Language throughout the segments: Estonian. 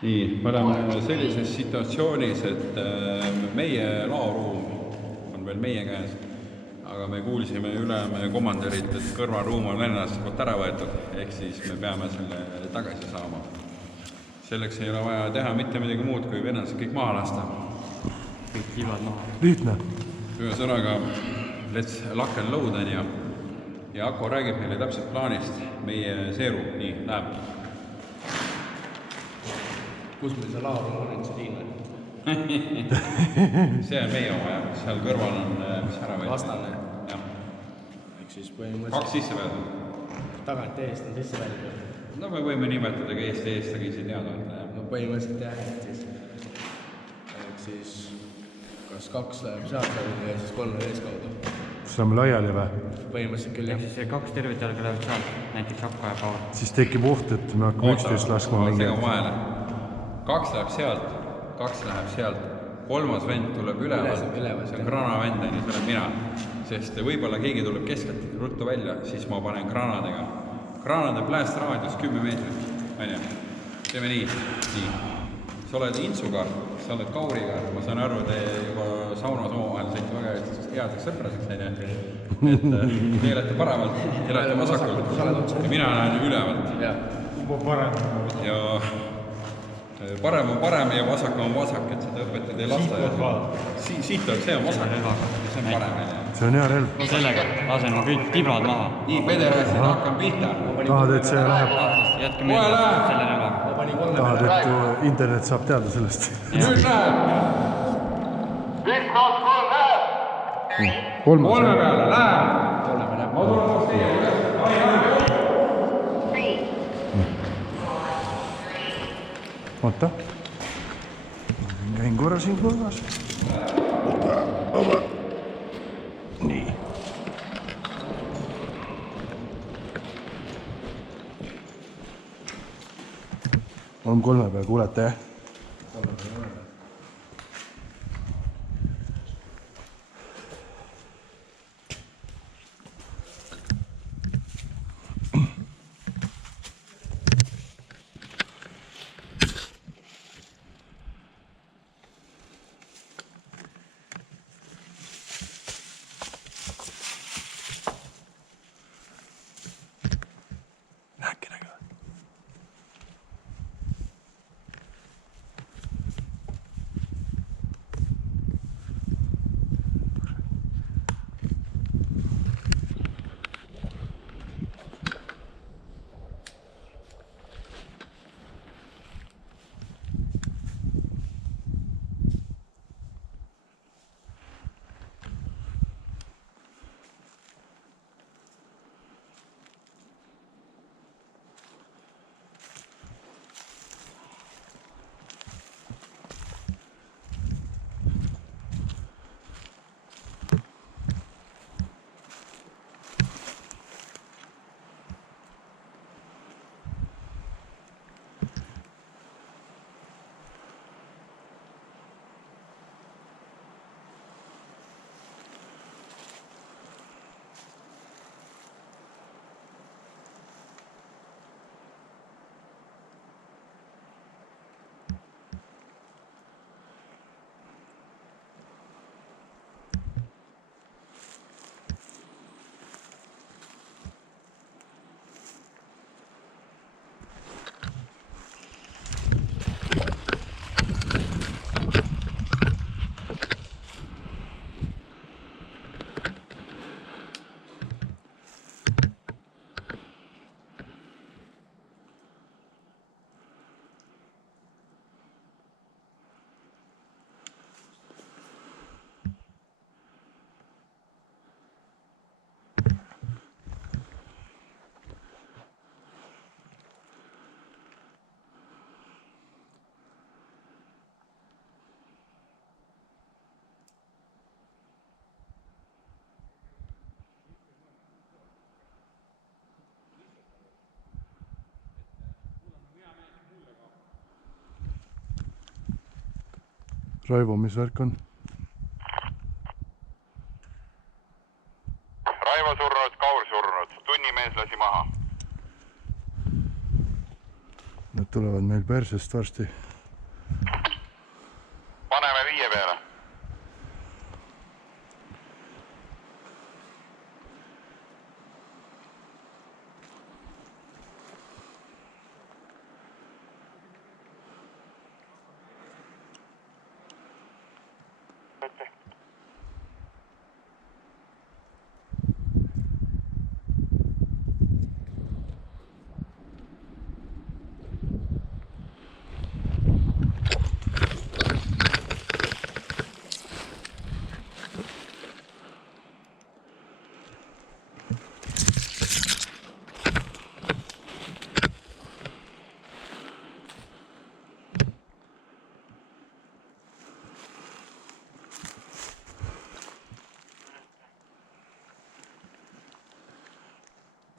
Nii, me oleme sellises situatsioonis, et meie laoruum on veel meie käes, aga me kuulsime üle meie komandörilt, et kõrvalruum on venelaste poolt ära võetud, ehk siis me peame selle tagasi saama. Selleks ei ole vaja teha mitte midagi muud, kui venelased kõik maha lasta. Kõik tivad maha. Lihtne. Ühesõnaga, let's lock and load on ja Ako räägib meile täpselt plaanist. Meie seeru, nii, läheb. Kus meil see laoruum on üldse siin või? See on meie oma, jah. Seal kõrval on, mis ära võtta. Vastane. Jah. Ehk siis põhimõtteliselt... 2 sisse välja. Tagant eest on sisse välja. No me võime nimetada ka eest, aga ise teada. No põhimõtteliselt jah, et siis kas 2 läheb sealt välja ja siis 3 läheb ees kaudu. Saame laiali või? Põhimõtteliselt küll jah. Ehk siis see 2 tervet jalga läheb sealt, näiteks Hakka ja Paul. Siis tekib oht, et me hakkame üksteist laskma mingi. 2 läheb sealt, 2 läheb sealt, 3. vend tuleb üleval, see on grana vend, see olen mina. Sest võib-olla keegi tuleb keskelt ruttu välja, siis ma panen granadega. Granade blast raadius 10 meetrit. Teeme nii. Sa oled Intsuga, sa oled Kauriga, ma saan aru, te juba saunas omavahel saite väga headeks sõpraseks, et te elate paremalt, elate vasakult ja mina olen ülevalt. Ja parem on parem ja vasak on vasak, et seda õpetad ei lasta. Siit on, see on vasak, see on parem. See on hea relv. Sellega lasen ma kõik tiblad maha. Nii, pederassid hakkab pihta. Tahad, et see läheb? Jätke meelde selle relvaga. Tahad, et internet saab teada sellest? Nüüd läheb! Kolme peale, läheb! Ma tulen koos teie üles. Oota. Käin korra siin korras. Nii. On 3 peal, kuulete, jah? Raivo, mis värk on? Raivo surnud, Kaur surnud. Tunnimees lasi maha. Nad tulevad meil persest varsti.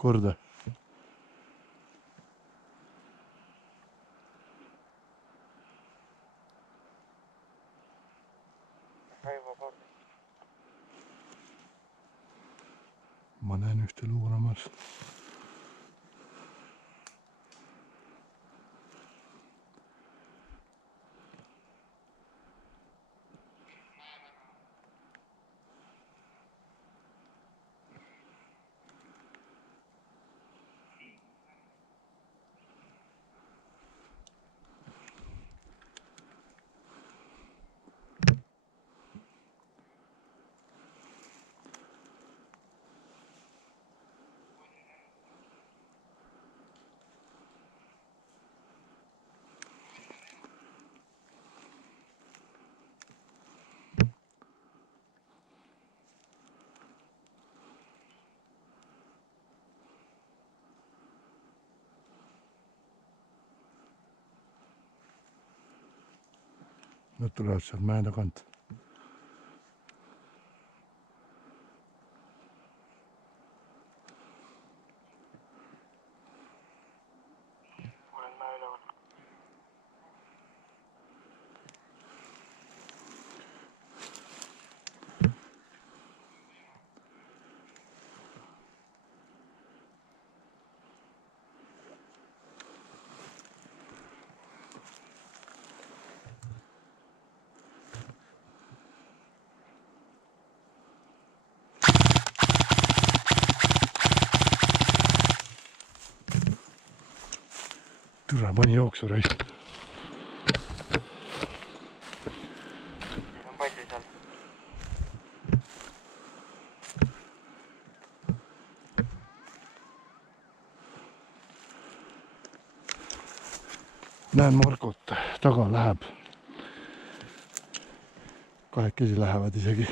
korda. Ma näen ühte luuramas. Nad tulevad sealt mäe tagant. Olen mäe üleval. Türa pani jooksu raisk. On palju seal. Näen Margot, taga läheb. Kahekesi lähevad isegi.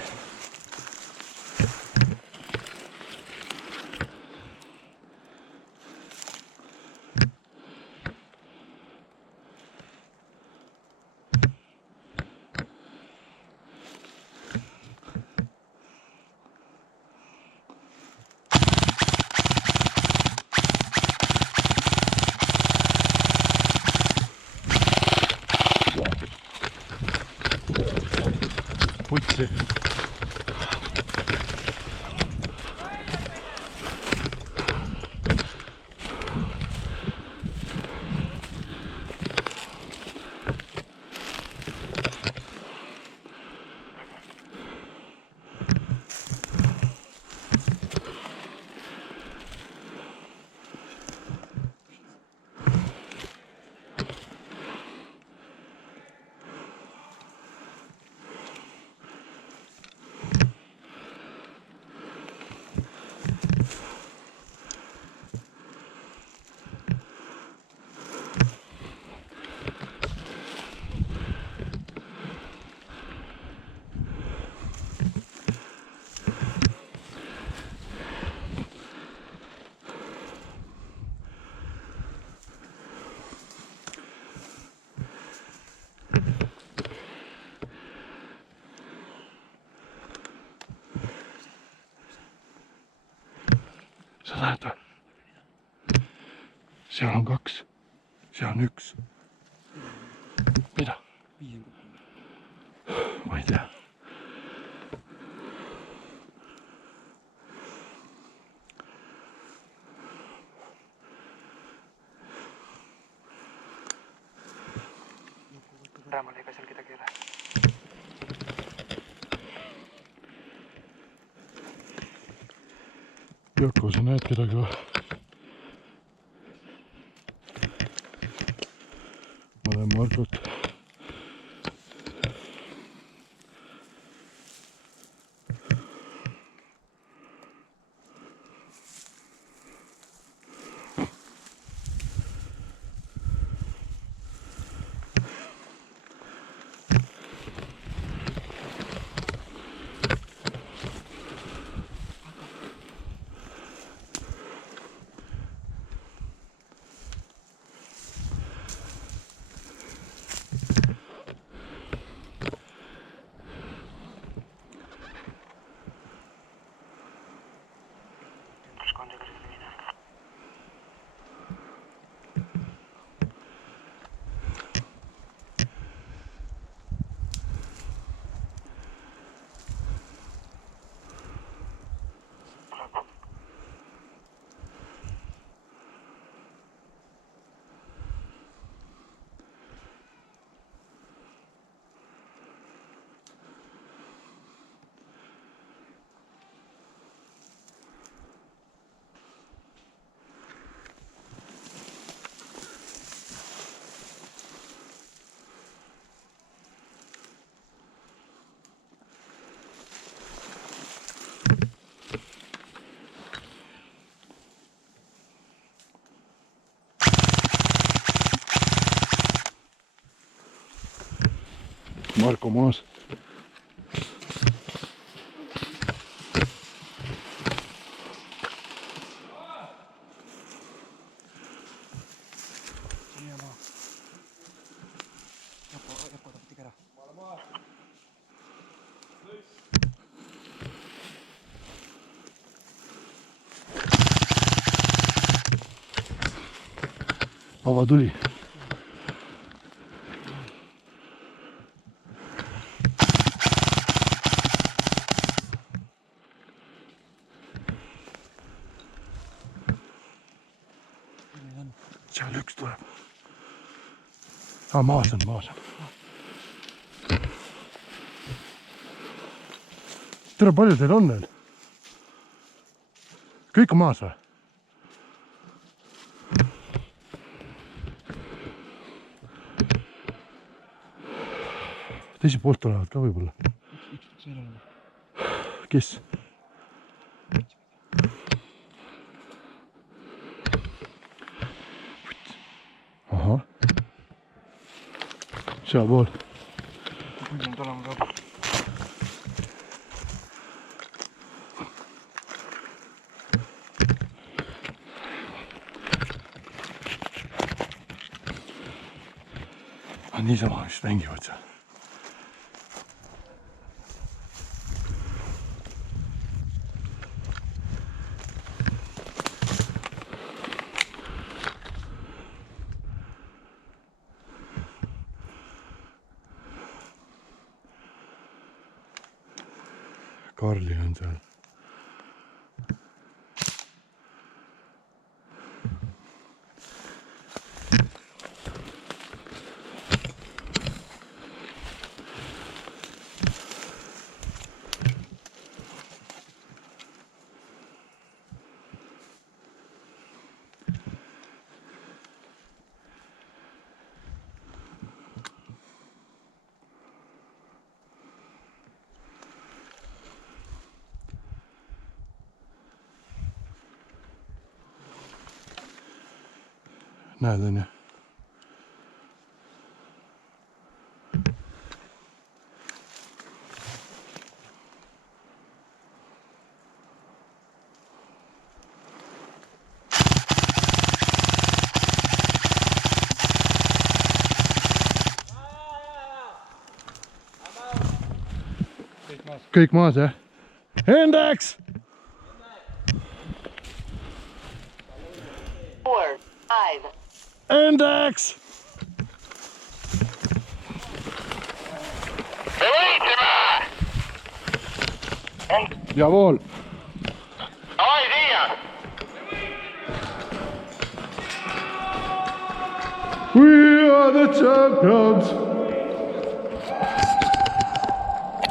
Putsi. Sa näed või? Seal on 2. Seal on 1. Mida? Ma ei tea. Räämal ega seal kedagi ei ole. Jõrku, sa näed kedagi või? Ma näen Margot. Marko maas. Vaba tuli. Seal üks tuleb. Maas on. Tere, palju teil on veel? Kõik on maas või? Teiselt poolt tulevad ka võib-olla. Kes? Ahah. Sealpool. Niisama vist mängivad seal. Karli on seal. Näed on ju. Kõik maas jah? Endeks! 4, 5. Endeks! Jawohl! Davai siia! We are the champions!